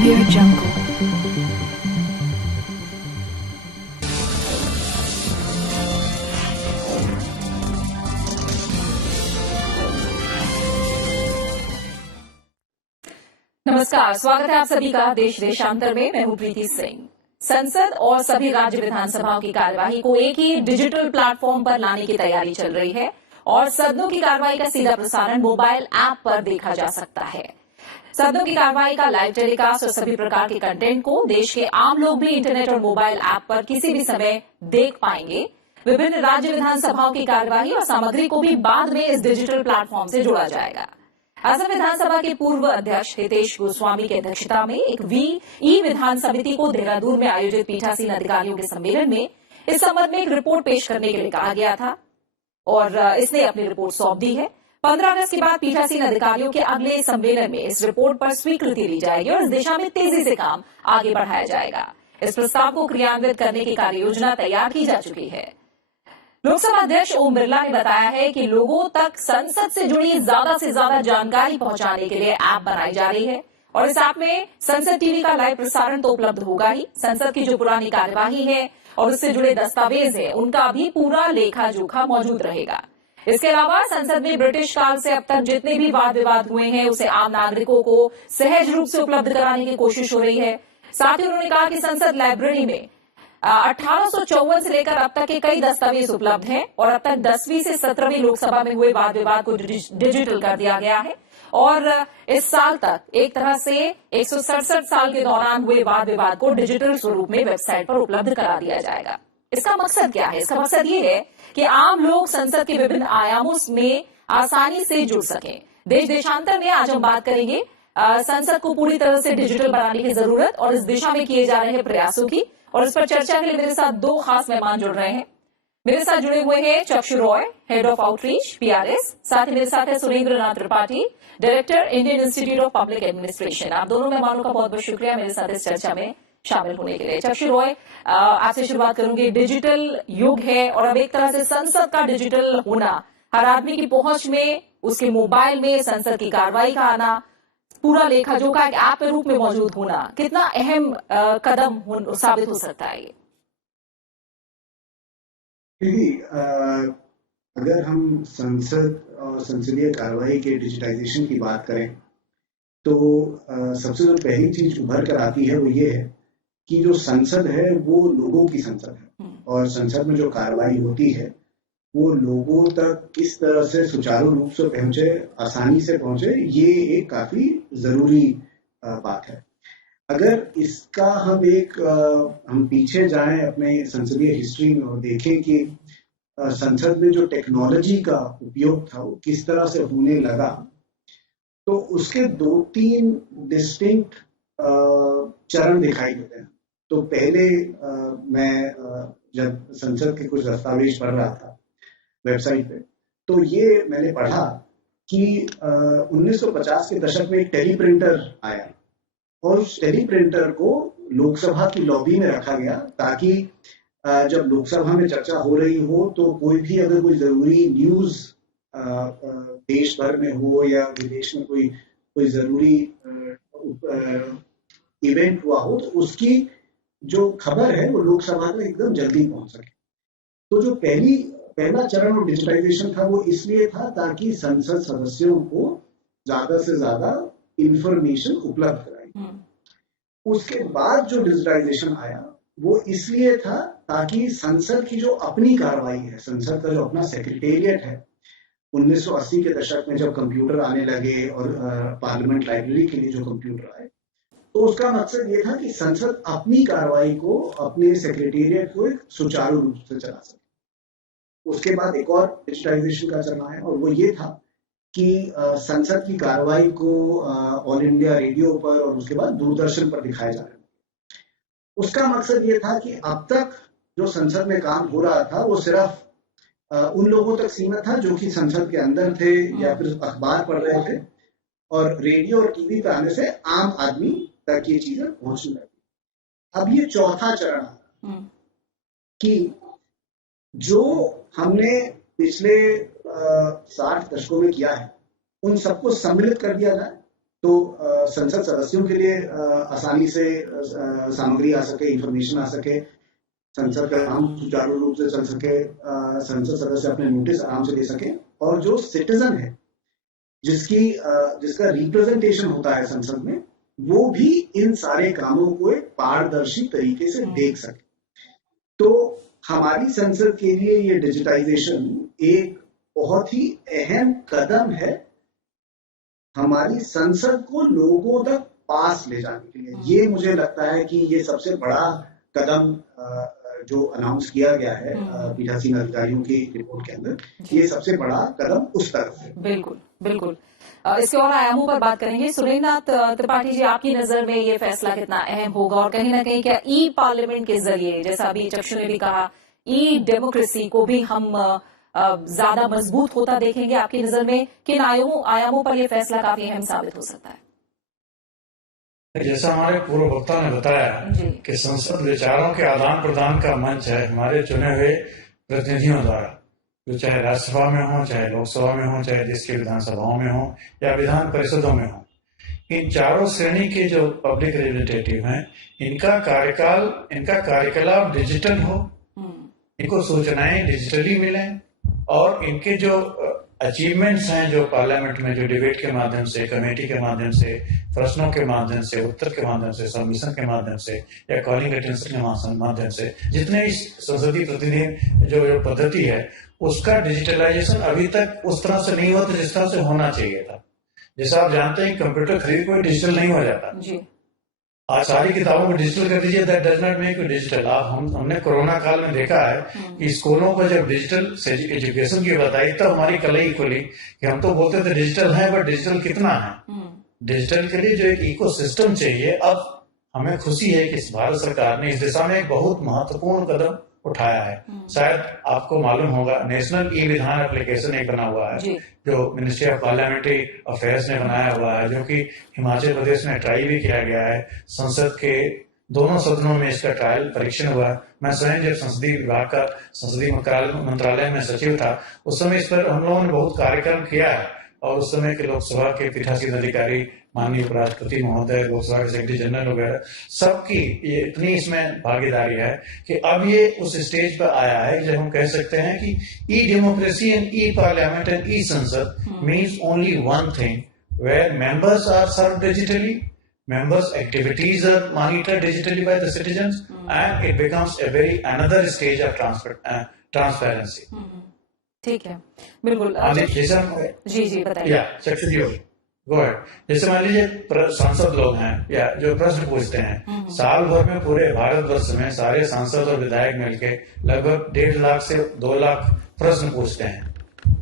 Audio Jungle. नमस्कार, स्वागत है आप सभी का देश देशांतर में। मैं हूं प्रीति सिंह। संसद और सभी राज्य विधानसभाओं की कार्यवाही को एक ही डिजिटल प्लेटफॉर्म पर लाने की तैयारी चल रही है और सदनों की कार्यवाही का सीधा प्रसारण मोबाइल ऐप पर देखा जा सकता है। सदनों की कार्यवाही का लाइव टेलीकास्ट और सभी प्रकार के कंटेंट को देश के आम लोग भी इंटरनेट और मोबाइल ऐप पर किसी भी समय देख पाएंगे। विभिन्न राज्य विधानसभाओं की कार्यवाही और सामग्री को भी बाद में इस डिजिटल प्लेटफॉर्म से जोड़ा जाएगा। असम विधानसभा के पूर्व अध्यक्ष हितेश गोस्वामी की अध्यक्षता में एक ई विधान समिति को देहरादून में आयोजित पीठासीन अधिकारियों के सम्मेलन में इस संबंध में एक रिपोर्ट पेश करने के लिए कहा गया था और इसने अपनी रिपोर्ट सौंप दी है। 15 अगस्त के बाद पीठासीन अधिकारियों के अगले सम्मेलन में इस रिपोर्ट पर स्वीकृति ली जाएगी और इस दिशा में तेजी से काम आगे बढ़ाया जाएगा। इस प्रस्ताव को क्रियान्वित करने की कार्ययोजना तैयार की जा चुकी है। लोकसभा अध्यक्ष ओम बिरला ने बताया है कि लोगों तक संसद से जुड़ी ज्यादा से ज्यादा जानकारी पहुंचाने के लिए ऐप बनाई जा रही है और इस ऐप में संसद टीवी का लाइव प्रसारण तो उपलब्ध होगा ही, संसद की जो पुरानी कार्यवाही है और उससे जुड़े दस्तावेज है उनका भी पूरा लेखा जोखा मौजूद रहेगा। इसके अलावा संसद में ब्रिटिश काल से अब तक जितने भी वाद विवाद हुए हैं उसे आम नागरिकों को सहज रूप से उपलब्ध कराने की कोशिश हो रही है। साथ ही उन्होंने कहा कि संसद लाइब्रेरी में 1854 से लेकर अब तक के कई दस्तावेज उपलब्ध हैं और अब तक 10वीं से 17वीं लोकसभा में हुए वाद विवाद को डिजिटल कर दिया गया है और इस साल तक एक तरह से 167 साल के दौरान हुए वाद विवाद को डिजिटल स्वरूप में वेबसाइट पर उपलब्ध करा दिया जाएगा। इसका मकसद क्या है? इसका मकसद ये है कि आम लोग संसद के विभिन्न आयामों में आसानी से जुड़ सकें। देश देशांतर में आज हम बात करेंगे संसद को पूरी तरह से डिजिटल बनाने की जरूरत और इस दिशा में किए जा रहे प्रयासों की, और इस पर चर्चा के लिए मेरे साथ दो खास मेहमान जुड़ रहे हैं। मेरे साथ जुड़े हुए हैं Chakshu Roy, head of outreach PRS, साथ ही मेरे साथ है Surendra Nath Tripathi, director Indian Institute of Public Administration. आप दोनों मेहमानों का बहुत बहुत शुक्रिया मेरे साथ इस चर्चा में शामिल होने के लिए। चक्षु रॉय, आपसे शुरुआत करूंगी। डिजिटल युग है और अब एक तरह से संसद का डिजिटल होना, हर आदमी की पहुंच में, उसके मोबाइल में संसद की कार्रवाई का आना, पूरा लेखा जोखा एक ऐप के रूप में मौजूद होना, कितना अहम कदम साबित हो सकता है ये? अगर हम संसद और संसदीय कार्रवाई के डिजिटाइजेशन की बात करें तो सबसे जो पहली चीज उभर कर आती है वो ये है कि जो संसद है वो लोगों की संसद है और संसद में जो कार्रवाई होती है वो लोगों तक किस तरह से सुचारू रूप से पहुंचे, आसानी से पहुंचे, ये एक काफी जरूरी बात है। अगर इसका हम पीछे जाएं अपने संसदीय हिस्ट्री में और देखें कि संसद में जो टेक्नोलॉजी का उपयोग था वो किस तरह से होने लगा, तो उसके 2-3 डिस्टिंक्ट चरण दिखाई देते हैं। तो पहले मैं जब संसद के कुछ दस्तावेज पढ़ रहा था वेबसाइट पे, तो ये मैंने पढ़ा कि 1950 के दशक में एक टेलीप्रिंटर आया और उस टेलीप्रिंटर को लोकसभा की लॉबी में रखा गया ताकि जब लोकसभा में चर्चा हो रही हो तो अगर कोई जरूरी न्यूज देश भर में हो या विदेश में कोई जरूरी इवेंट हुआ हो तो उसकी जो खबर है वो लोकसभा में एकदम जल्दी पहुंच सके। तो जो पहला चरण और डिजिटाइजेशन था वो इसलिए था ताकि संसद सदस्यों को ज्यादा से ज्यादा इंफॉर्मेशन उपलब्ध कराई। उसके बाद जो डिजिटाइजेशन आया वो इसलिए था ताकि संसद की जो अपनी कार्रवाई है, संसद का जो अपना सेक्रेटेरिएट है, 1980 के दशक में जब कंप्यूटर आने लगे और पार्लियामेंट लाइब्रेरी के लिए जो कंप्यूटर आए, तो उसका मकसद ये था कि संसद अपनी कार्रवाई को, अपने सेक्रेटेरिएट को एक सुचारू रूप से चला सके। उसके बाद एक और डिजिटाइजेशन का चरण आया और वो ये था कि संसद की कार्रवाई को ऑल इंडिया रेडियो पर और उसके बाद दूरदर्शन पर दिखाया जा रहा है। उसका मकसद ये था कि अब तक जो संसद में काम हो रहा था वो सिर्फ उन लोगों तक सीमित था जो कि संसद के अंदर थे या फिर अखबार पढ़ रहे थे, और रेडियो और टीवी पे आने से आम आदमी तक ये चीजें पहुंचने लगी। अब ये चौथा चरण आ कि जो हमने पिछले 60 दशकों में किया है उन सबको सम्मिलित कर दिया जाए तो संसद सदस्यों के लिए आसानी से सामग्री आ सके, इंफॉर्मेशन आ सके, संसद का काम सुचारू रूप से चल सके, संसद सदस्य अपने नोटिस आराम से दे सके, और जो सिटीजन है जिसका रिप्रेजेंटेशन होता है संसद में, वो भी इन सारे कामों को एक पारदर्शी तरीके से देख सके। तो हमारी संसद के लिए ये डिजिटाइजेशन एक बहुत ही अहम कदम है हमारी संसद को लोगों तक पास ले जाने के लिए। ये मुझे लगता है कि ये सबसे बड़ा कदम जो अनाउंस किया गया है पीठासीन अधिकारियों की रिपोर्ट के अंदर, ये सबसे बड़ा कदम उस तरफ है। बिल्कुल बिल्कुल। इसके और आयामों पर बात करेंगे। सुरेंद्रनाथ त्रिपाठी जी, आपकी नजर में ये फैसला कितना अहम होगा, और कहीं ना कहीं क्या ई पार्लियामेंट के जरिए, जैसा अभी चक्षु ने भी कहा, ई डेमोक्रेसी को भी हम ज्यादा मजबूत होता देखेंगे? आपकी नजर में किन आयामों पर यह फैसला काफी अहम साबित हो सकता है? जैसा हमारे पूर्व वक्ता ने बताया कि संसद विचारों के आदान प्रदान का मंच है हमारे चुने हुए प्रतिनिधियों द्वारा, जो चाहे राज्यसभा में हो, चाहे लोकसभा में हो, चाहे देश की विधानसभाओं में हो या विधान परिषदों में हो। इन चारों श्रेणी के जो पब्लिक रिप्रेजेंटेटिव हैं, इनका कार्यकलाप डिजिटल हो, इनको सूचनाएं डिजिटली मिलें, और इनके जो अचीवमेंट्स हैं, जो पार्लियामेंट में जो डिबेट के माध्यम से, कमेटी के माध्यम से, प्रश्नों के माध्यम से, उत्तर के माध्यम से, सबमिशन के माध्यम से या कॉलिंग अटेंशन के माध्यम से, जितने इस संसदीय प्रतिनिधि जो पद्धति है, उसका डिजिटलाइजेशन अभी तक उस तरह से नहीं हुआ था जिस तरह से होना चाहिए था। जैसा आप जानते हैं, कंप्यूटर खरीद कोई डिजिटल नहीं हो जाता जी। आज सारी किताबों को डिजिटल कर दीजिए, that does not make you digital. हमने कोरोना काल में देखा है कि स्कूलों को जब डिजिटल एजुकेशन की बताई, तब हमारी कलई खुली कि हम तो बोलते थे डिजिटल है, बट डिजिटल कितना है। डिजिटल के लिए जो एक इकोसिस्टम चाहिए, अब हमें खुशी है कि भारत सरकार ने इस दिशा में एक बहुत महत्वपूर्ण कदम उठाया है। शायद आपको मालूम होगा, नेशनल ई विधान एप्लीकेशन एक बना हुआ है जो मिनिस्ट्री ऑफ पार्लियामेंट्री अफेयर्स ने बनाया हुआ है, जो कि हिमाचल प्रदेश में ट्राई भी किया गया है। संसद के दोनों सदनों में इसका ट्रायल परीक्षण हुआ। मैं स्वयं जब संसदीय विभाग का संसदीय मंत्रालय में सचिव था, उस समय इस पर हम लोगों ने बहुत कार्यक्रम किया है, और उस समय के लोकसभा के पीठासीन अधिकारी, माननीय उपराष्ट्रपति महोदय, लोकसभा के सेक्रेटरी जनरल वगैरह, सबकी ये इतनी इसमें भागीदारी है कि अब ये उस स्टेज पर आया है जब हम कह सकते हैं कि e democracy and e parliament and e Sansad means only one thing, where members are served digitally, members' activities are monitored digitally by the citizens, and it becomes a very another stage of transparency. ठीक है, बिल्कुल। जी बताइए। या चक्षु जी, go ahead. जैसे मान लीजिए सांसद लोग हैं या जो प्रश्न पूछते हैं, साल भर में पूरे भारतवर्ष में सारे सांसद और विधायक मिलकर लगभग 1.5 लाख से 2 लाख प्रश्न पूछते हैं,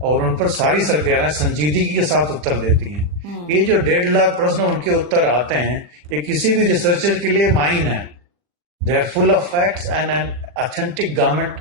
और उन पर सारी सरकारें संजीदगी के साथ उत्तर देती हैं। ये जो 1.5 लाख प्रश्न उनके उत्तर आते हैं, ये किसी भी रिसर्चर के लिए माइन है। They are full of facts and an authentic government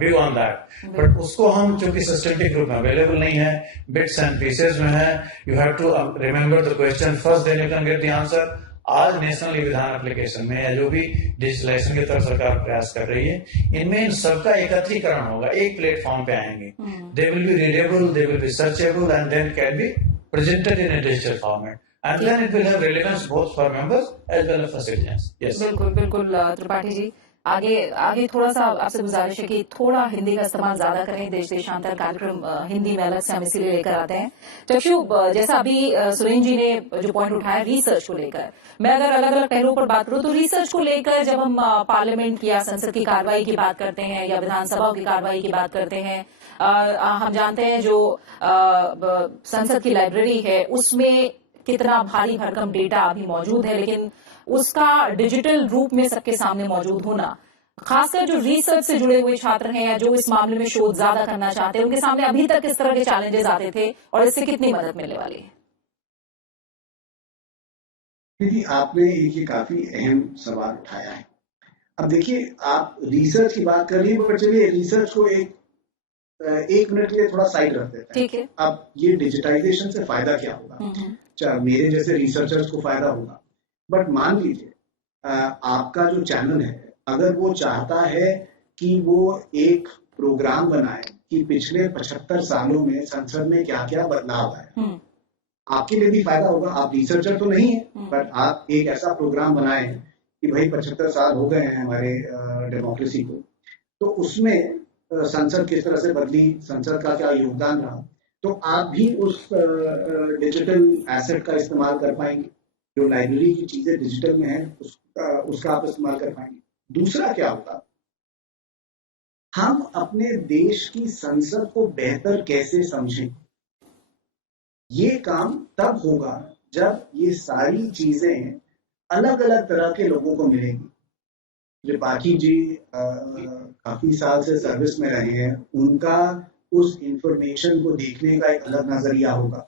view on that, but उसको हम चूंकि सिस्टमेटिक रूप में अवेलेबल नहीं है, बिट्स एंड पीसेज में है, you have to remember the question first, then you can get the answer. आज नेशनल ई विधान एप्लीकेशन में या जो भी डिजिटलाइजेशन की तरफ सरकार प्रयास कर रही है, इनमें इन सबका एकत्रीकरण होगा, एक प्लेटफॉर्म पे आएंगे। They will be readable, they will be searchable, and then can be presented in a digital format, and then it will have relevance both for members as well as for citizens. Yes. बिल्कुल त्रिपाठी जी, आगे थोड़ा सा आपसे गुजारिश है कि थोड़ा हिंदी का इस्तेमाल ज्यादा करें। देश देशांतर कार्यक्रम हिंदी में अलग से हम इसीलिए लेकर आते हैं। चक्षु, जैसा अभी सुरेंद्र जी ने जो पॉइंट उठाया रिसर्च को लेकर, मैं अगर अलग अलग पहलुओं पर बात करूं तो रिसर्च को लेकर जब हम पार्लियामेंट की या संसद की कार्रवाई की बात करते हैं या विधानसभा की कार्रवाई की बात करते हैं, हम जानते हैं जो संसद की लाइब्रेरी है उसमें कितना भारी भरकम डेटा अभी मौजूद है, लेकिन उसका डिजिटल रूप में सबके सामने मौजूद होना, खासकर जो रिसर्च से जुड़े हुए छात्र हैं या जो इस मामले में शोध ज्यादा करना चाहते हैं, उनके सामने अभी तक किस तरह के चैलेंजेस आते थे और इससे कितनी मदद मिलने वाली है? देखिए, आपने ये काफी अहम सवाल उठाया है। अब देखिए, आप रिसर्च की बात कर रही है, पर चलिए रिसर्च को एक मिनट के लिए थोड़ा साइड रख देते हैं। ठीक है। अब ये डिजिटाइजेशन से फायदा क्या होगा? मेरे जैसे रिसर्चर्स को फायदा होगा, बट मान लीजिए आपका जो चैनल है, अगर वो चाहता है कि वो एक प्रोग्राम बनाए कि पिछले 75 सालों में संसद में क्या क्या बदलाव आया, आपके लिए भी फायदा होगा। आप रिसर्चर तो नहीं है, बट आप एक ऐसा प्रोग्राम बनाए कि भाई 75 साल हो गए हैं हमारे डेमोक्रेसी को, तो उसमें संसद किस तरह से बदली, संसद का क्या योगदान रहा, तो आप भी उस डिजिटल एसेट का इस्तेमाल कर पाएंगे। जो लाइब्रेरी की चीजें डिजिटल में है उसका आप इस्तेमाल कर पाएंगे। दूसरा क्या होगा, हम अपने देश की संसद को बेहतर कैसे समझें, ये काम तब होगा जब ये सारी चीजें अलग अलग तरह के लोगों को मिलेंगी। त्रिपाठी जी काफी साल से सर्विस में रहे हैं, उनका उस इंफॉर्मेशन को देखने का एक अलग नजरिया होगा।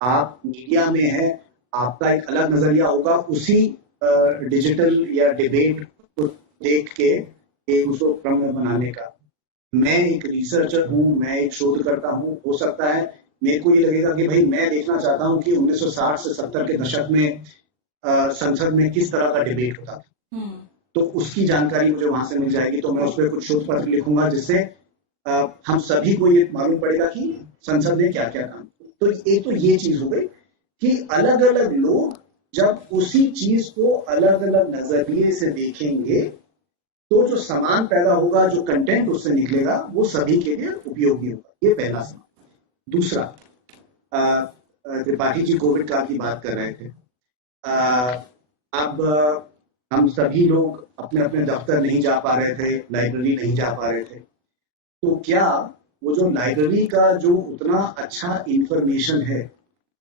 आप मीडिया में हैं, आपका एक अलग नजरिया होगा उसी डिजिटल या डिबेट को देख के एक उसको क्रम में बनाने का। मैं एक रिसर्चर हूँ, मैं एक शोधकर्ता हूँ, हो सकता है मेरे को ये लगेगा कि भाई मैं देखना चाहता हूँ कि 1960 से 70 के दशक में संसद में किस तरह का डिबेट होता था, तो उसकी जानकारी मुझे वहां से मिल जाएगी। तो मैं उस पर कुछ शोध पत्र लिखूंगा जिससे हम सभी को ये मालूम पड़ेगा कि संसद ने क्या क्या काम किया। तो एक तो ये चीज हो गई कि अलग अलग लोग जब उसी चीज को अलग अलग नजरिए से देखेंगे तो जो सामान पैदा होगा, जो कंटेंट उससे निकलेगा, वो सभी के लिए उपयोगी होगा। ये पहला सवाल। दूसरा, त्रिपाठी जी कोविड काल की बात कर रहे थे। अब हम सभी लोग अपने अपने दफ्तर नहीं जा पा रहे थे, लाइब्रेरी नहीं जा पा रहे थे, तो क्या वो जो लाइब्रेरी का जो उतना अच्छा इंफॉर्मेशन है,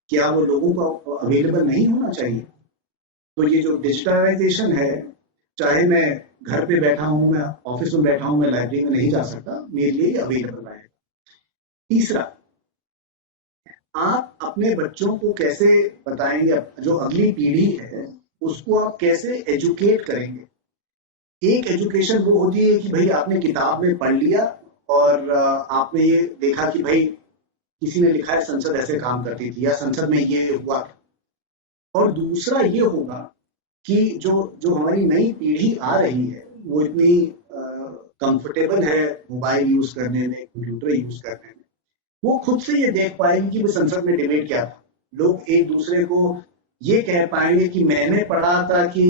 क्या वो लोगों को अवेलेबल नहीं होना चाहिए? तो ये जो डिजिटलाइजेशन है, चाहे मैं घर पे बैठा हूं, मैं ऑफिस में बैठा हूं, मैं लाइब्रेरी में नहीं जा सकता, मेरे लिए अवेलेबल रहेगा। तीसरा, आप अपने बच्चों को कैसे बताएंगे, जो अगली पीढ़ी है उसको आप कैसे एजुकेट करेंगे? एक एजुकेशन वो होती है कि भाई आपने किताब में पढ़ लिया और आपने ये देखा कि भाई किसी ने लिखा है संसद ऐसे काम करती थी या संसद में ये हुआ। और दूसरा ये होगा कि जो हमारी नई पीढ़ी आ रही है वो इतनी कंफर्टेबल है मोबाइल यूज करने में, कंप्यूटर यूज करने में, वो खुद से ये देख पाएंगे कि संसद में डिबेट क्या था। लोग एक दूसरे को ये कह पाएंगे कि मैंने पढ़ा था कि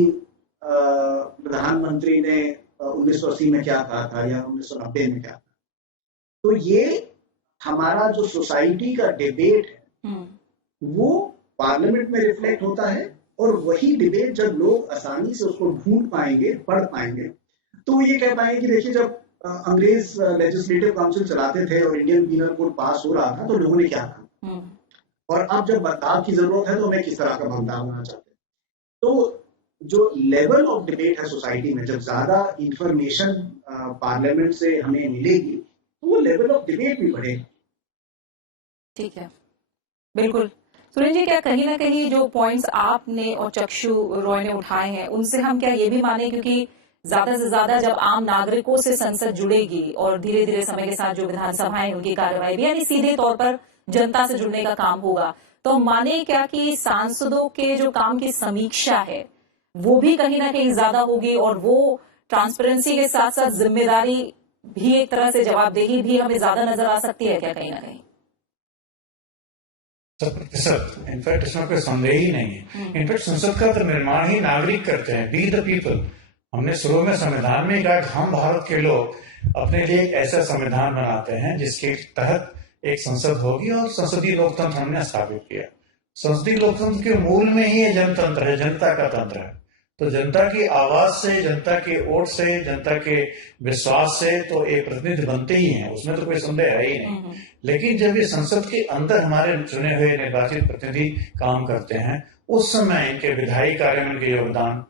प्रधानमंत्री ने 1980 में क्या कहा था या 1990 में क्या था। तो ये हमारा जो सोसाइटी का डिबेट है वो पार्लियामेंट में रिफ्लेक्ट होता है, और वही डिबेट जब लोग आसानी से उसको ढूंढ पाएंगे, पढ़ पाएंगे, तो वो ये कह पाएंगे कि देखिए जब अंग्रेज लेजिस्लेटिव काउंसिल चलाते थे और इंडियन पीनल कोड पास हो रहा था तो लोगों ने क्या कहा, और अब जब बदलाव की जरूरत है तो मैं किस तरह का बदलाव होना चाहते हैं। तो जो लेवल ऑफ डिबेट है सोसाइटी में, जब ज्यादा इंफॉर्मेशन पार्लियामेंट से हमें मिलेगी तो वो लेवल ऑफ डिबेट भी बढ़ेगा। ठीक है, बिल्कुल। सुरेंद्र जी, क्या कहीं ना कहीं जो पॉइंट्स आपने और चक्षु रॉय ने उठाए हैं उनसे हम क्या ये भी माने, क्योंकि ज्यादा से ज्यादा जब आम नागरिकों से संसद जुड़ेगी और धीरे धीरे समय के साथ जो विधानसभाएं उनकी कार्यवाही भी यानी सीधे तौर पर जनता से जुड़ने का काम होगा, तो माने क्या कि सांसदों के जो काम की समीक्षा है वो भी कहीं ना कहीं ज्यादा होगी, और वो ट्रांसपेरेंसी के साथ साथ जिम्मेदारी भी, एक तरह से जवाबदेही भी हमें ज्यादा नजर आ सकती है क्या कहीं ना कहीं? 100%। इनफैक्ट इसमें कोई संदेह ही नहीं है। इनफैक्ट संसद का तो निर्माण ही नागरिक करते हैं, बी द पीपल। हमने शुरू में संविधान में कहा कि हम भारत के लोग अपने लिए एक ऐसा संविधान बनाते हैं जिसके तहत एक संसद होगी, और संसदीय लोकतंत्र हमने स्थापित किया। संसदीय लोकतंत्र के मूल में ही ये जनतंत्र है, जनता का तंत्र है। तो जनता की आवाज से, जनता के वोट से, जनता के विश्वास से तो एक प्रतिनिधि बनते ही हैं, उसमें तो कोई संदेह है ही नहीं। लेकिन जब ये संसद के अंदर हमारे चुने हुए निर्वाचित प्रतिनिधि काम करते हैं, उस समय इनके विधायी कार्य में इनके योगदान,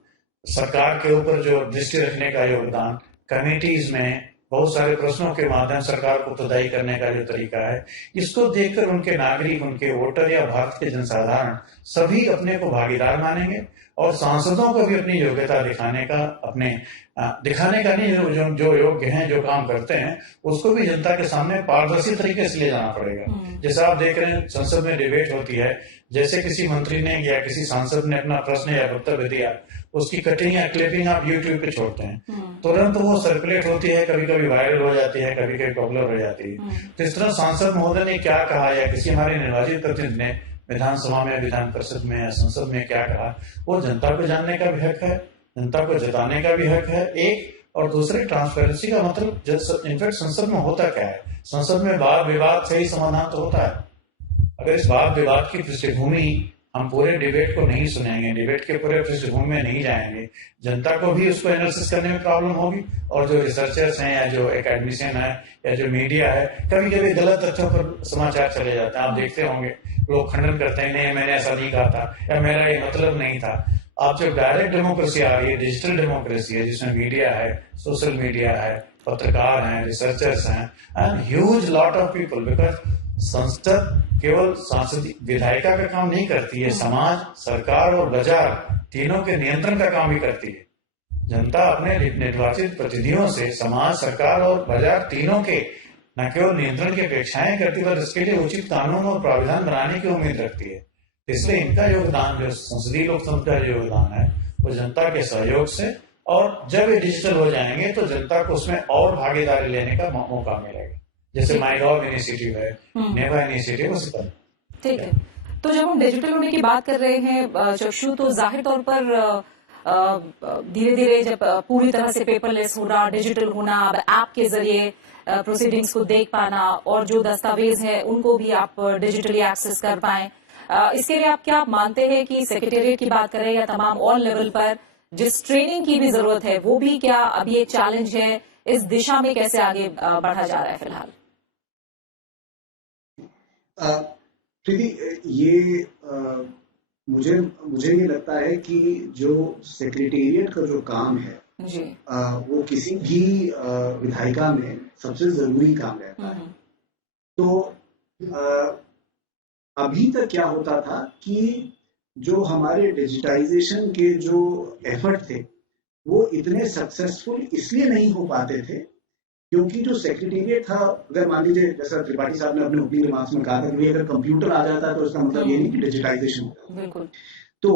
सरकार के ऊपर जो दृष्टि रखने का योगदान, कमेटीज में बहुत सारे प्रश्नों के माध्यम सरकार को उत्तरदायी करने का जो तरीका है, इसको देखकर उनके नागरिक, उनके वोटर या भारत के जनसाधारण सभी अपने को भागीदार मानेंगे, और सांसदों को भी अपनी योग्यता दिखाने का नहीं, जो योग्य हैं, जो काम करते हैं, उसको भी जनता के सामने पारदर्शी तरीके से ले जाना पड़ेगा। जैसे आप देख रहे हैं संसद में डिबेट होती है, जैसे किसी मंत्री ने या किसी सांसद ने अपना प्रश्न या वक्तव्य दिया, उसकी कटिंग या क्लिपिंग आप यूट्यूब पे छोड़ते हैं, तुरंत वो सर्कुलेट होती है, कभी कभी वायरल हो जाती है, कभी कभी पॉपुलर हो जाती है। तो इस तरह सांसद महोदय ने क्या कहा या किसी हमारे निर्वाचित प्रतिनिधि ने विधानसभा में, विधान परिषद में या संसद में क्या कहा, वो जनता को जानने का भी हक है, जनता को जताने का भी हक है एक। और दूसरे, ट्रांसपेरेंसी का मतलब इनफैक्ट संसद में होता क्या है, संसद में वाद विवाद से ही समाधान तो होता है। अगर इस वाद विवाद की पृष्ठभूमि, हम पूरे डिबेट को नहीं सुनेंगे, डिबेट के पूरे पृष्ठभूमि में नहीं जाएंगे, जनता को भी उसको एनालिसिस करने में प्रॉब्लम होगी। और जो रिसर्चर्स हैं या जो एकेडमिशियन है या जो मीडिया है, कभी कभी गलत तथ्यों पर समाचार चले जाते हैं। आप देखते होंगे लोग खंडन करते हैं, नहीं मैंने ऐसा नहीं कहा था या मेरा ये मतलब नहीं था। आप जो डायरेक्ट डेमोक्रेसी आ रही है, डिजिटल डेमोक्रेसी है, जिसमें मीडिया है, सोशल मीडिया है, पत्रकार हैं, रिसर्चर्स हैं, and huge lot of people, because संसद केवल सांसद विधायिका का काम नहीं करती है, समाज, सरकार और बाजार तीनों के नियंत्रण का काम भी करती है। जनता अपने निर्वाचित प्रतिनिधियों से समाज, सरकार और बाजार तीनों के न केवल नियंत्रण की अपेक्षाएं करती है, पर इसके लिए उचित कानून और प्राविधान बनाने की उम्मीद रखती है। इसलिए इनका योगदान, जो संसदीय लोकतंत्र का योगदान है, वो जनता के सहयोग से, और जब ये डिजिटल हो जाएंगे तो जनता को उसमें और भागीदारी लेने का मौका मिलेगा। जैसे माईगॉव इनिशिएटिव है, नेवा इनिशिएटिव, उसी तरह। ठीक है। तो जब हम डिजिटल होने की बात कर रहे हैं चक्षु, तो जाहिर तौर पर धीरे धीरे जब पूरी तरह से पेपरलेस होना, डिजिटल होना, अब ऐप के जरिए प्रोसीडिंग्स को देख पाना और जो दस्तावेज है उनको भी आप डिजिटली एक्सेस कर पाएं, इसके लिए आप क्या मानते हैं कि सेक्रेटेरिएट की बात करें या तमाम ऑल लेवल पर जिस ट्रेनिंग की भी जरूरत है, वो भी क्या अभी एक चैलेंज है? इस दिशा में कैसे आगे बढ़ा जा रहा है फिलहाल? प्रीति, ये मुझे ये लगता है कि जो सेक्रेटेरिएट का जो काम है जी, वो किसी भी विधायिका में सबसे जरूरी काम रहता है। तो अभी तक क्या होता था कि जो हमारे डिजिटाइजेशन के जो एफर्ट थे वो इतने सक्सेसफुल इसलिए नहीं हो पाते थे क्योंकि जो सेक्रेटेरिएट था, अगर मान लीजिए जैसा त्रिपाठी साहब ने अपने ओपनिंग रिमार्क्स में कहा था कि अगर कंप्यूटर आ जाता है तो इसका मतलब ये नहीं कि डिजिटाइजेशन होता है। तो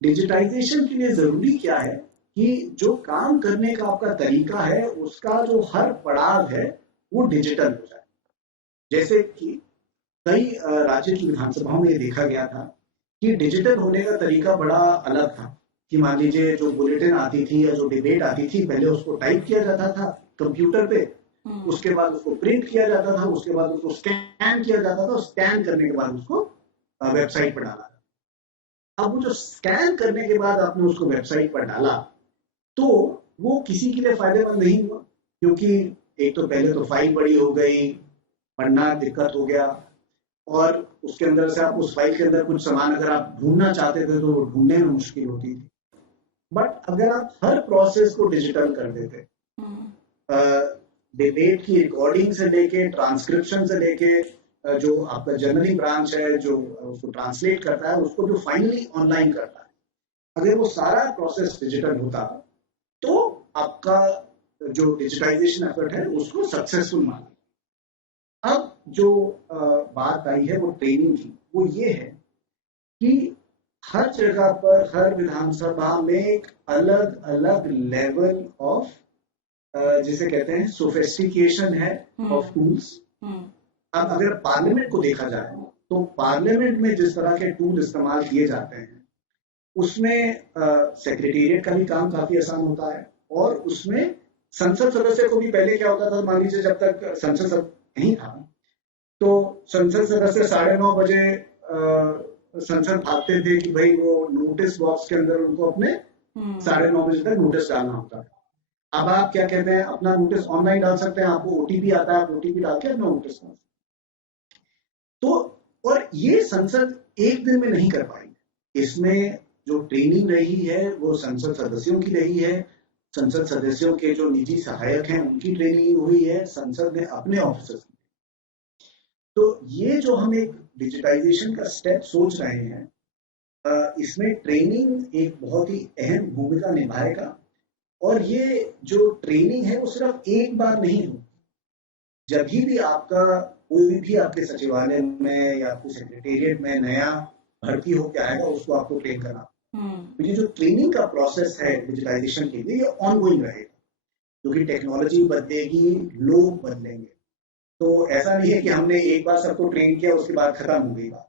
डिजिटाइजेशन के लिए जरूरी क्या है कि जो काम करने का आपका तरीका है उसका जो हर पड़ाव है वो डिजिटल हो जाए। जैसे कि कई राज्य की विधानसभाओं में ये देखा गया था कि डिजिटल होने का तरीका बड़ा अलग था कि मान लीजिए जो बुलेटिन आती थी या जो डिबेट आती थी, पहले उसको टाइप किया जाता था कंप्यूटर पे, उसके बाद उसको प्रिंट किया जाता था, उसके बाद उसको स्कैन किया जाता था, स्कैन करने के बाद उसको वेबसाइट पर डाला। अब वो जो स्कैन करने के बाद आपने उसको वेबसाइट पर डाला तो वो किसी के लिए फायदेमंद नहीं हुआ, क्योंकि एक तो पहले तो फाइल बड़ी हो गई, पढ़ना दिक्कत हो गया, और उसके अंदर से आप उस फाइल के अंदर कुछ सामान अगर आप ढूंढना चाहते थे तो वो ढूंढने में मुश्किल होती थी। बट अगर आप हर प्रोसेस को डिजिटल कर देते, डिबेट की रिकॉर्डिंग से लेके, ट्रांसक्रिप्शन से लेके, जो आपका जर्नलिंग ब्रांच है जो उसको ट्रांसलेट करता है, उसको जो फाइनली ऑनलाइन करता है, अगर वो सारा प्रोसेस डिजिटल होता तो आपका जो डिजिटाइजेशन एफर्ट है उसको सक्सेसफुल माना। अब जो बात आई है वो ट्रेनिंग की, वो ये है कि हर जगह पर, हर विधानसभा में एक अलग अलग लेवल ऑफ जिसे कहते हैं सोफिस्टिकेशन है ऑफ टूल्स। अब अगर पार्लियामेंट को देखा जाए तो पार्लियामेंट में जिस तरह के टूल इस्तेमाल किए जाते हैं उसमें सेक्रेटेरिएट का भी काम काफी आसान होता है, और उसमें संसद सदस्य को भी पहले क्या होता था, मान लीजिए जब तक संसद नहीं था तो संसद सदस्य 9:30 बजे संसद भागते थे कि भाई वो नोटिस बॉक्स के अंदर उनको अपने 9:30 बजे तक नोटिस डालना होता है। अब आप क्या कहते हैं, अपना नोटिस ऑनलाइन डाल सकते हैं, आपको ओटीपी आता है, आप ओटीपी डाल के अपना नोटिस डाल सकते हैं। तो और ये संसद एक दिन में नहीं कर पाएंगे, इसमें जो ट्रेनिंग रही है वो संसद सदस्यों की रही है, संसद सदस्यों के जो निजी सहायक हैं उनकी ट्रेनिंग हुई है, संसद ने अपने ऑफिसर्स की। तो ये जो हम एक डिजिटाइजेशन का स्टेप सोच रहे हैं, इसमें ट्रेनिंग एक बहुत ही अहम भूमिका निभाएगा, और ये जो ट्रेनिंग है वो सिर्फ एक बार नहीं हो, जब भी आपका कोई भी आपके सचिवालय में या आपके सेक्रेटेरिएट में नया भर्ती होकर आएगा उसको आपको ट्रेन करना। तो ये जो ट्रेनिंग का प्रोसेस है डिजिटाइजेशन के लिए ये ऑनगोइंग रहेगा, क्योंकि टेक्नोलॉजी बदलेगी, लोग बदलेंगे। तो ऐसा नहीं है कि हमने एक बार सबको ट्रेन किया उसके बाद खत्म हो गई बात।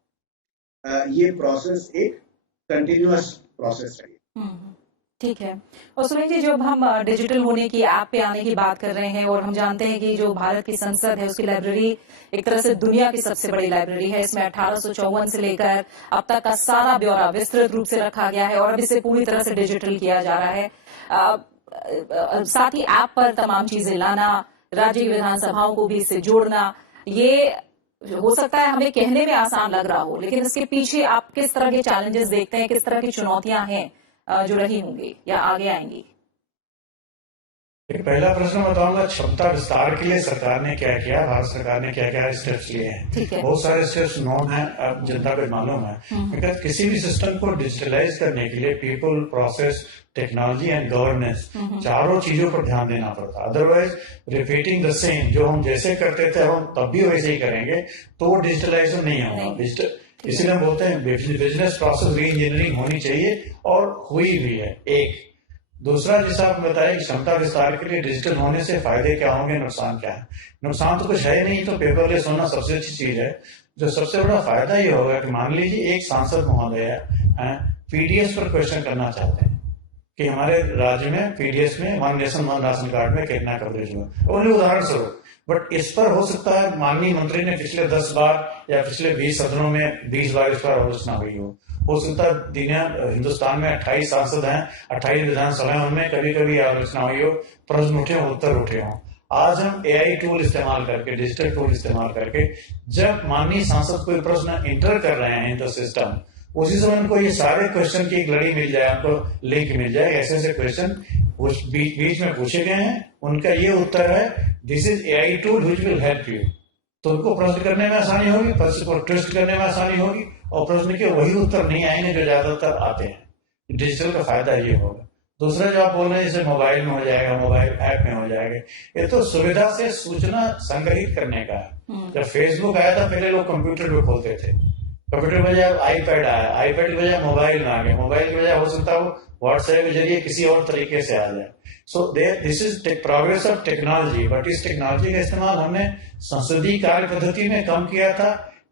ये प्रोसेस एक कंटिन्यूअस प्रोसेस है। ठीक है। और सुनील जी, जब हम डिजिटल होने की, ऐप पे आने की बात कर रहे हैं, और हम जानते हैं कि जो भारत की संसद है उसकी लाइब्रेरी एक तरह से दुनिया की सबसे बड़ी लाइब्रेरी है। इसमें 1854 से लेकर अब तक का सारा ब्यौरा विस्तृत रूप से रखा गया है और अब इसे पूरी तरह से डिजिटल किया जा रहा है। साथ ही ऐप पर तमाम चीजें लाना, राज्य विधानसभाओं को भी इससे जोड़ना, ये हो सकता है हमें कहने में आसान लग रहा हो, लेकिन इसके पीछे आप किस तरह के चैलेंजेस देखते हैं, किस तरह की चुनौतियां हैं जो रही होंगी या आगे आएंगी? एक पहला प्रश्न बताऊंगा, क्षमता विस्तार के लिए सरकार ने क्या किया, भारत सरकार ने क्या क्या स्टेप्स लिए हैं। बहुत सारे स्टेप्स नोन है, अब जनता को मालूम है। बिकॉज किसी भी सिस्टम को डिजिटलाइज करने के लिए people, process, technology and governance, चारों चीजों पर ध्यान देना पड़ता। अदरवाइज रिपीटिंग द सेम, जो हम जैसे करते थे हम तब भी वैसे ही करेंगे, तो वो डिजिटलाइजेशन नहीं होगा। डिजिटल, इसीलिए हम बोलते हैं बिजनेस प्रोसेस री इंजीनियरिंग होनी चाहिए, और हुई भी है। एक दूसरा, जैसा आपने बताया, क्षमता विस्तार के लिए डिजिटल होने से फायदे क्या होंगे, नुकसान क्या है। नुकसान तो कुछ है नहीं, तो पेपरलेस होना सबसे अच्छी चीज है। जो सबसे बड़ा फायदा ये होगा कि मान लीजिए एक सांसद महोदय पीडीएस पर क्वेश्चन करना चाहते हैं कि हमारे राज्य में पीडीएस में one nation one ration card में कितना कवरेज हुआ, ओनली उदाहरण स्वरूप। बट इस पर हो सकता है माननीय मंत्री ने पिछले 10 बार या पिछले 20 सदनों में 20 बार इस पर आलोचना हुई हो सकता है। हिंदुस्तान में 28 सांसद हैं, 28 विधानसभाएं, उनमें कभी कभी आलोचना हुई हो, प्रश्न उठे हो, उत्तर उठे हों। आज हम एआई टूल इस्तेमाल करके, डिजिटल टूल इस्तेमाल करके, जब माननीय सांसद कोई प्रश्न इंटर कर रहे हैं इन द सिस्टम, उसी समय उनको ये सारे क्वेश्चन की एक लड़ी मिल जाए, उनको लिंक मिल जाए, ऐसे ऐसे क्वेश्चन उस बीच में पूछे गए हैं, उनका ये उत्तर है, this is AI tool which will help you. तो उनको प्रश्न करने में आसानी होगी, प्रश्न को ट्विस्ट करने में आसानी होगी, और प्रश्न के वही उत्तर नहीं आएंगे जो ज्यादातर आते हैं। डिजिटल का फायदा ये होगा। दूसरा जो आप बोल रहे हैं, जैसे मोबाइल में हो जाएगा, मोबाइल ऐप में हो जाएगा, ये तो सुविधा से सूचना संग्रहित करने का है। जब फेसबुक आया था, पहले लोग कंप्यूटर पे खोलते थे, कंप्यूटर के बजाय आईपैड आया, आईपैड के बजाय मोबाइल में आ गया, मोबाइल के बजाय हो सकता है व्हाट्सएप के जरिए किसी और तरीके से आ जाए। So this is progress of technology. But इस टेक्नोलॉजी का इस्तेमाल हमने संसदीय कार्य पद्धति में कम किया था,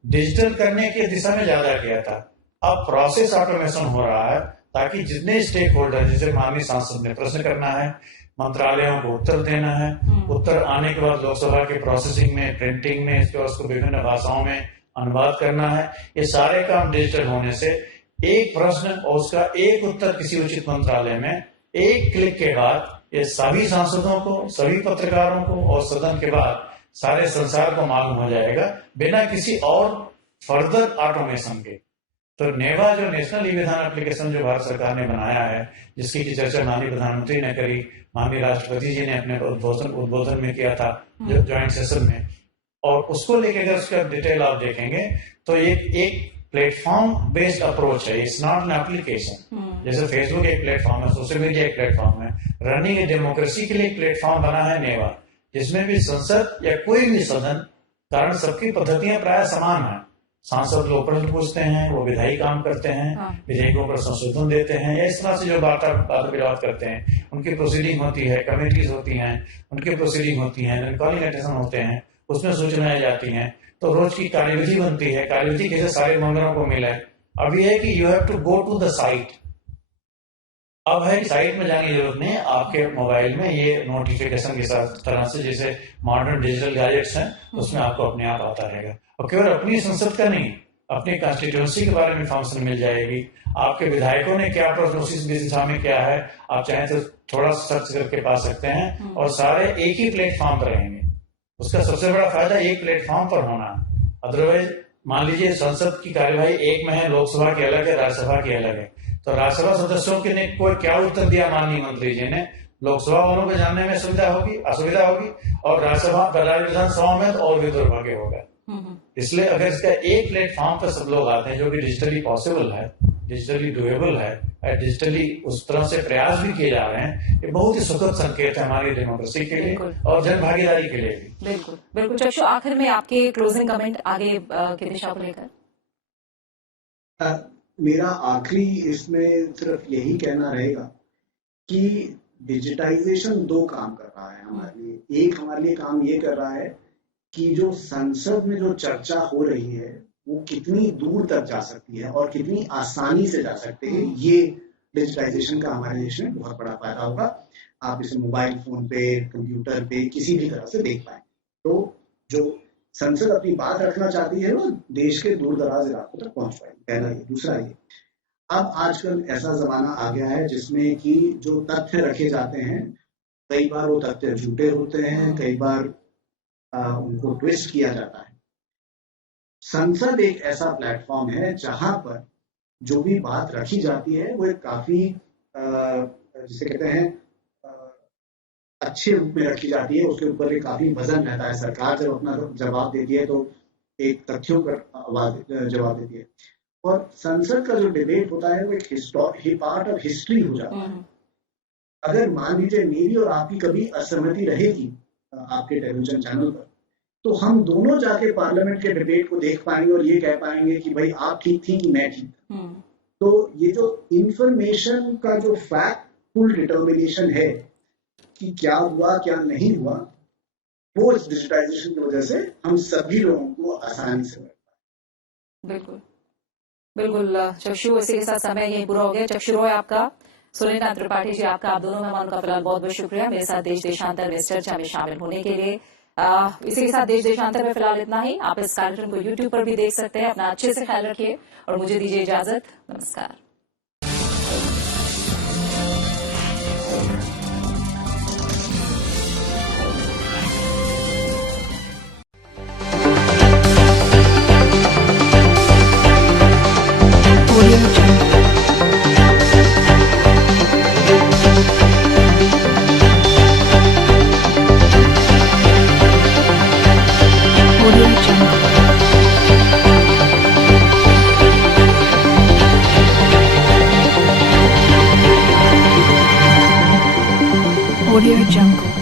डिजिटल करने की दिशा में ज्यादा किया था। अब प्रोसेस ऑटोमेशन हो रहा है, ताकि जितने स्टेक होल्डर, जैसे माननीय सांसद ने प्रश्न करना है, मंत्रालयों को उत्तर देना है, उत्तर आने के बाद लोकसभा के प्रोसेसिंग में, प्रिंटिंग में, इसके बाद उसको विभिन्न भाषाओं में अनुवाद करना है, ये सारे काम डिजिटल होने से एक प्रश्न और उसका एक उत्तर किसी उचित मंत्रालय में एक क्लिक के बाद ये सभी सांसदों को, सभी पत्रकारों को और सदन के बाद सारे संसार को मालूम हो जाएगा, बिना किसी और फर्दर ऑटोमेशन के। तो नेवा, जो नेशनल ई विधान एप्लीकेशन जो भारत सरकार ने बनाया है, जिसकी की चर्चा माननीय प्रधानमंत्री ने करी, माननीय राष्ट्रपति जी ने अपने उद्बोधन में किया था ज्वाइंट सेशन में, और उसको लेकर अगर उसका डिटेल आप देखेंगे तो एक प्लेटफॉर्म बेस्ड अप्रोच है, इट्स नॉट एन एप्लीकेशन। जैसे फेसबुक एक प्लेटफॉर्म है, सोशल मीडिया एक प्लेटफॉर्म है, रनिंग ए डेमोक्रेसी के लिए एक प्लेटफॉर्म बना है नेवा, जिसमें भी संसद या कोई भी सदन, कारण सबकी पद्धतियां प्राय समान है। सांसद लोग प्रश्न पूछते हैं, वो विधायी काम करते हैं, विधेयकों पर संशोधन देते हैं, या इस तरह से जो बात विवाद करते हैं, उनकी प्रोसीडिंग होती है, कमेटीज होती हैं, उनकी प्रोसीडिंग होती है, कॉलिंग अटेंशन होते हैं, उसमें सूचनाएं जाती हैं, तो रोज की कार्यविधि बनती है। कार्यविधि कैसे सारे मेंबरों को मिले, अब ये है कि you have to go to the site. अब है कि साइट में जाने की जरूरत नहीं है, आपके मोबाइल में ये नोटिफिकेशन के साथ तरह से, जैसे मॉडर्न डिजिटल गैजेट्स हैं, उसमें आपको अपने आप आता रहेगा। और केवल अपनी संसद का नहीं, अपनी कॉन्स्टिट्यूंसी के बारे में इंफॉर्मेशन मिल जाएगी, आपके विधायकों ने क्या प्रश्न उस दिशा में क्या है, आप चाहें तो थोड़ा सर्च करके पा सकते हैं, और सारे एक ही प्लेटफॉर्म पर रहेंगे। उसका सबसे बड़ा फायदा एक प्लेटफॉर्म पर होना। अदरवाइज मान लीजिए संसद की कार्यवाही एक में है, लोकसभा की अलग है, राज्यसभा की अलग है, तो राज्यसभा सदस्यों के ने कोई क्या उत्तर दिया माननीय मंत्री जी ने, लोकसभा वालों को जानने में सुविधा होगी, असुविधा होगी, और राज्यसभा विधानसभा में तो और भी दुर्भाग्य होगा। इसलिए अगर इसका एक प्लेटफॉर्म पर सब लोग आते हैं, जो कि डिजिटली पॉसिबल है, डिजिटली डुएबल है, डिजिटली उस तरह से प्रयास भी किए जा रहे हैं, ये बहुत ही सुखद संकेत है हमारी डेमोक्रेसी के लिए और जन भागीदारी के लिए भी। बिल्कुल बिल्कुल। चक्षु, आखिर में आपके क्लोजिंग कमेंट आगे की दिशा को लेकर। मेरा आखिरी इसमें सिर्फ यही कहना रहेगा कि डिजिटाइजेशन दो काम कर रहा है हमारे लिए। एक हमारे लिए काम ये कर रहा है कि जो संसद में जो चर्चा हो रही है वो कितनी दूर तक जा सकती है और कितनी आसानी से जा सकते हैं, ये डिजिटाइजेशन का हमारे देश में बहुत बड़ा फायदा होगा। आप इसे मोबाइल फोन पे, कंप्यूटर पे, किसी भी तरह से देख पाए। तो जो संसद अपनी बात रखना चाहती है वो देश के दूर दराज इलाकों तक पहुंच पाएगी, पहला ये। दूसरा ये, अब आजकल ऐसा जमाना आ गया है जिसमें कि जो तथ्य रखे जाते हैं, कई बार वो तथ्य झूठे होते हैं, कई बार उनको ट्विस्ट किया जाता है। संसद एक ऐसा प्लेटफॉर्म है जहां पर जो भी बात रखी जाती है वो एक काफी जिसे कहते हैं अच्छे रूप में रखी जाती है, उसके ऊपर एक काफी वजन रहता है। सरकार जब अपना जवाब देती है तो एक तथ्यों पर जवाब देती है, और संसद का जो डिबेट होता है वो एक पार्ट ऑफ हिस्ट्री हो जाता है। अगर मान लीजिए मेरी और आपकी कभी असहमति रहेगी आपके टेलीविजन चैनल पर, तो हम दोनों जाके पार्लियामेंट के डिबेट को देख पाएंगे और ये कह पाएंगे कि भाई आप ठीक थी कि मैं ठीक था। तो ये जो इंफॉर्मेशन का जो फैक्टफुल डिटर्मिनेशन है कि क्या हुआ क्या नहीं हुआ, वो इस डिजिटाइजेशन की वजह से हम सभी लोगों को आसानी से मिल पाए। बिल्कुल बिल्कुल। चक्षु, इसी के साथ समय यही पूरा हो गया। चक्षु रॉय आपका, सुनीता त्रिपाठी जी आपका, आप दोनों मेहमानों का फिलहाल बहुत बहुत शुक्रिया मेरे साथ देश देशांतर में इस चर्चा में शामिल होने के लिए। इसी के साथ देश देशांतर में फिलहाल इतना ही। आप इस कार्यक्रम को YouTube पर भी देख सकते हैं। अपना अच्छे से ख्याल रखिए और मुझे दीजिए इजाजत। नमस्कार। Audio Jungle.